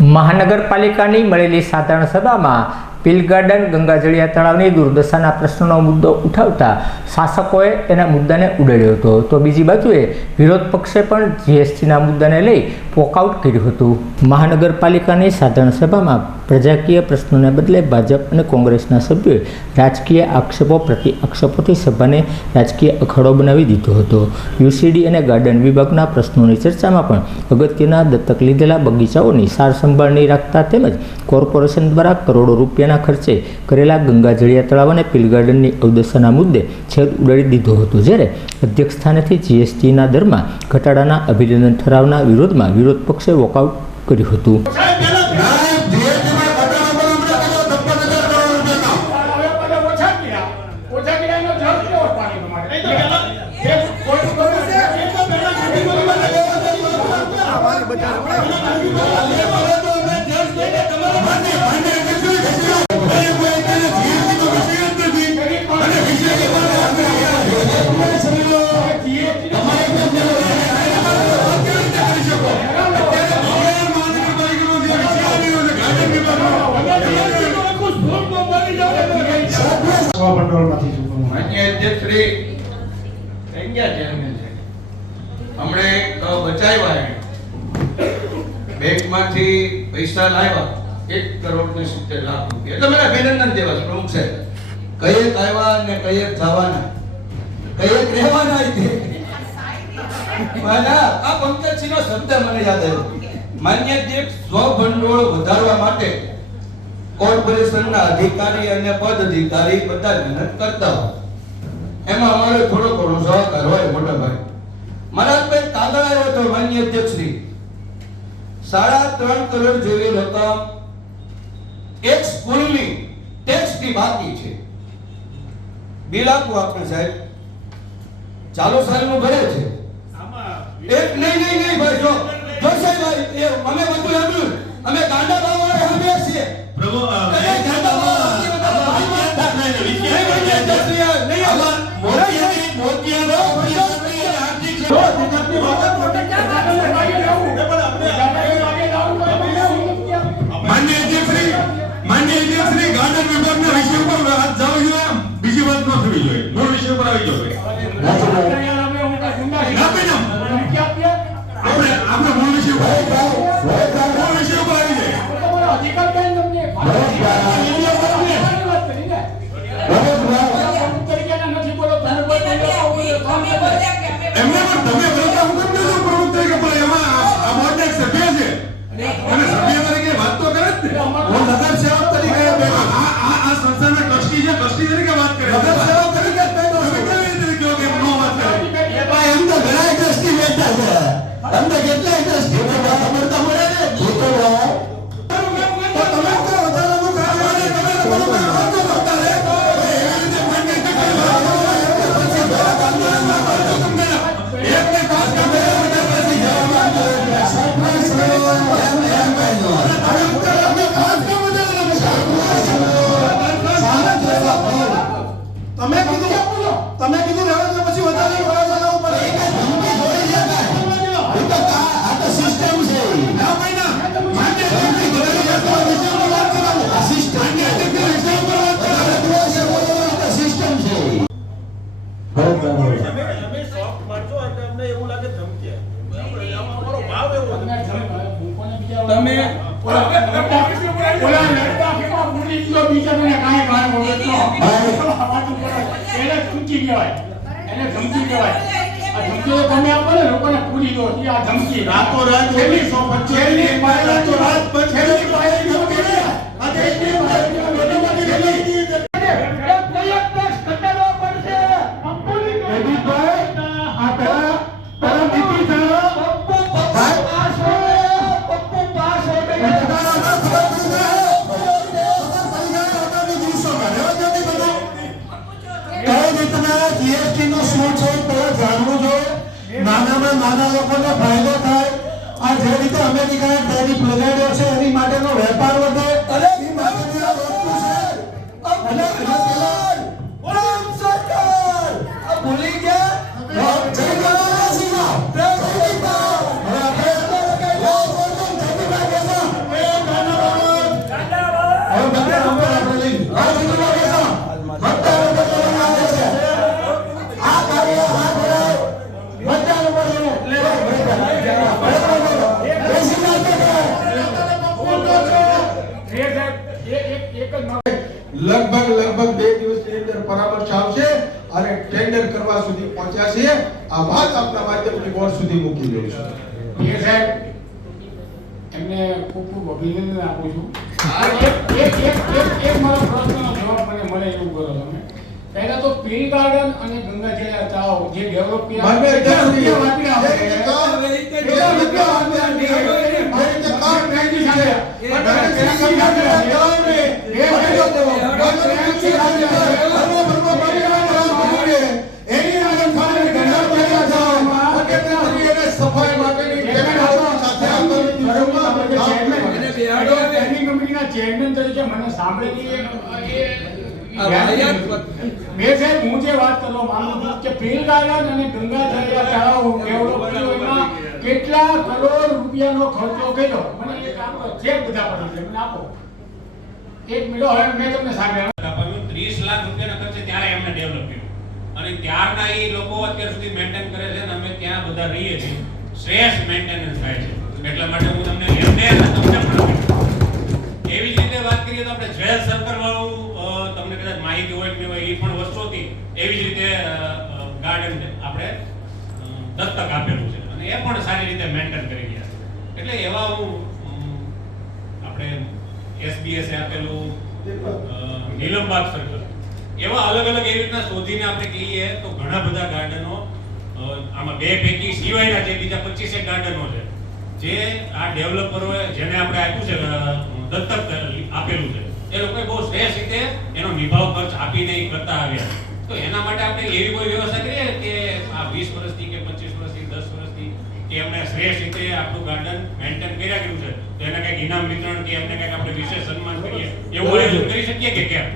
મહાનગરપાલિકાની મળેલી સાધારણ સભામાં પીલ ગાર્ડન ગંગાજળિયા તળાવની દુર્દશાના પ્રશ્નનો મુદ્દો ઉઠાવતા શાસકોએ તેના મુદ્દાને ઉડાડ્યો હતો. તો બીજી બાજુએ વિરોધ પક્ષે પણ જીએસટીના મુદ્દાને લઈ વોકઆઉટ કર્યું હતું. મહાનગરપાલિકાની સાધારણ સભામાં પ્રજાકીય પ્રશ્નોને બદલે ભાજપ અને કોંગ્રેસના સભ્યોએ રાજકીય આક્ષેપો પ્રતિ આક્ષેપોથી સભાને રાજકીય અખાડો બનાવી દીધો હતો. યુસીડી અને ગાર્ડન વિભાગના પ્રશ્નોની ચર્ચામાં પણ અગત્યના દત્તક લીધેલા બગીચાઓની સાર સંભાળ નહીં રાખતા તેમજ કોર્પોરેશન દ્વારા કરોડો રૂપિયાના ખર્ચે કરેલા ગંગાજળિયા તળાવ અને પિલ ગાર્ડનની અવદશાના મુદ્દે છેદ ઉડાડી દીધો હતો. જ્યારે અધ્યક્ષ સ્થાનેથી જીએસટીના દરમાં ઘટાડાના અભિનંદન ઠરાવના વિરોધમાં વિરોધ પક્ષે વોકઆઉટ કર્યું હતું. થઈ ગયા ચેરમેન છે. હમણે બચાવ્યા એને. બેંકમાંથી પૈસા લાવ્યા. એક કરોડ ને સિત્તેર લાખ રૂપિયા. એટલે મને અભિનંદન દેવા પ્રમુખ સાહેબ. કયેક આવ્યા ને કયેક થવાના કયેક રહેવાના શબ્દ મને યાદ આવ્યો. માન્ય અધ્યક્ષ સ્વભંડોળ વધારવા માટે કોર્પોરેશનના અધિકારી અને પદ અધિકારી બધા મહેનત કરતા હોય. એમાં અમારે થોડો ઘણો સહકાર હોય મોટા ભાઈ. કાગળ આવ્યો હતો માન્ય અધ્યક્ષશ્રી. સાડા ત્રણ કરોડ જેવી રકમ એક સ્કૂલની ટેક્સની બાકી છે. બિલ આપો આપણે સાહેબ. ચાલુ સાલનું ભરે છે. એક નહીં નહીં નહીં ભાઈ જો. જો સાહેબ એ અમે બધું સાંભળ્યું. અમે ગાંડા ભાવવાળા સાંભળ્યા છીએ. પ્રભુ ગાંડા ગાર્ડન વિભાગના વિષય ઉપર જાવ જોઈએ બીજી વાત ન થવી જોઈએ મૂળ વિષય ઉપર આવી જોઈએ એવું લાગે. તમે ઓલા કાંઈ વગર. એને ધમકી કહેવાય. એને ધમકી કહેવાય. આ ધમકી તો તમે આપો ને લોકોને પૂરી દો. કે આ ધમકી. રાતોરાત છેલ્લી સો પચીસ છેલ્લી પાયલ રાતોરાત છેલ્લી જીએસટી નું શું છે તે જાણવું જોઈએ. નાનામાં નાના લોકોને ફાયદો થાય આ જે રીતે અમેરિકાએ ટેરિફ લગાડ્યો છે એની માટેનો વેપાર વધે. અને લગભગ લગભગ બે દિવસની અંદર પરામર્શ આવશે અને ટેન્ડર કરવા સુધી પહોંચ્યા છે. આ વાત આપના માધ્યમથી બોર્ડ સુધી મૂકી દઉં છું. સાહેબ એમને ખૂબ ખૂબ અભિનંદન આપું છું. એક એક એક એક એક પ્રશ્નનો જવાબ મને મળે એવું કરો તમે. પહેલા તો પીલ ગાર્ડન અને ગંગાજળિયા તળાવ જે ડેવલપ કર્યા. રૂપિયા વાપર્યા એને સફાઈ માટેની સાથે કંપનીના ચેરમેન તરીકે મને સાંભળેલી. મેં સાહેબ હું જે વાત કરવા માંગુ છું કે પીલ ગાર્ડન અને ગંગા તળાવ કર્યું એમાં કેટલા કરોડ રૂપિયાનો ખર્ચો કર્યો? મને એક આપો ચેક બધા પડી છે મને આપો. એક મિનિટ, હવે મેં તમને સાંભળ્યા. આપ્યું ત્રીસ લાખ રૂપિયાના ખર્ચે ત્યારે એમને ડેવલપ કર્યું અને ત્યારના એ લોકો અત્યાર સુધી મેન્ટેન કરે છે અને અમે ત્યાં બધા રહીએ છીએ. શ્રેષ્ઠ મેન્ટેનન્સ થાય છે. એટલા માટે હું તમને એમને તમને પણ એવી જ રીતે વાત કરીએ તો આપણે જ્વેલ સર્કલ વાળું તમને કદાચ માહિતી હોય કે હોય એ પણ વર્ષોથી એવી જ રીતે ગાર્ડન આપણે દત્તક આપેલું છે. અને એ પણ સારી રીતે મેન્ટેન કરી ગયા છે. એટલે એવા હું આપણે એસબીએસ આપેલું નીલમબાગ સર્કલ એવા અલગ અલગ એવી રીતના શોધીને આપણે કહીએ તો ઘણા બધા ગાર્ડનો આમાં બે પૈકી સિવાયના જે બીજા પચીસેક ગાર્ડનો છે. જે આ ડેવલપરોએ જેને આપણે આપ્યું છે દત્તક આપેલું છે. એ લોકોએ બહુ શ્રેષ્ઠ રીતે એનો નિભાવ ખર્ચ આપીને કરતા આવ્યા તો એના માટે આપણે એવી કોઈ વ્યવસ્થા કરીએ કે આ વીસ વર્ષથી કે 25 વર્ષથી 10 વર્ષથી કે એમણે શ્રેષ્ઠ રીતે આપણું ગાર્ડન મેન્ટેન કર્યા કર્યું છે. તો એને કંઈક ઇનામ વિતરણ કે એમને કંઈક આપણે વિશેષ સન્માન કરીએ. એવું કરી શકીએ કે કેમ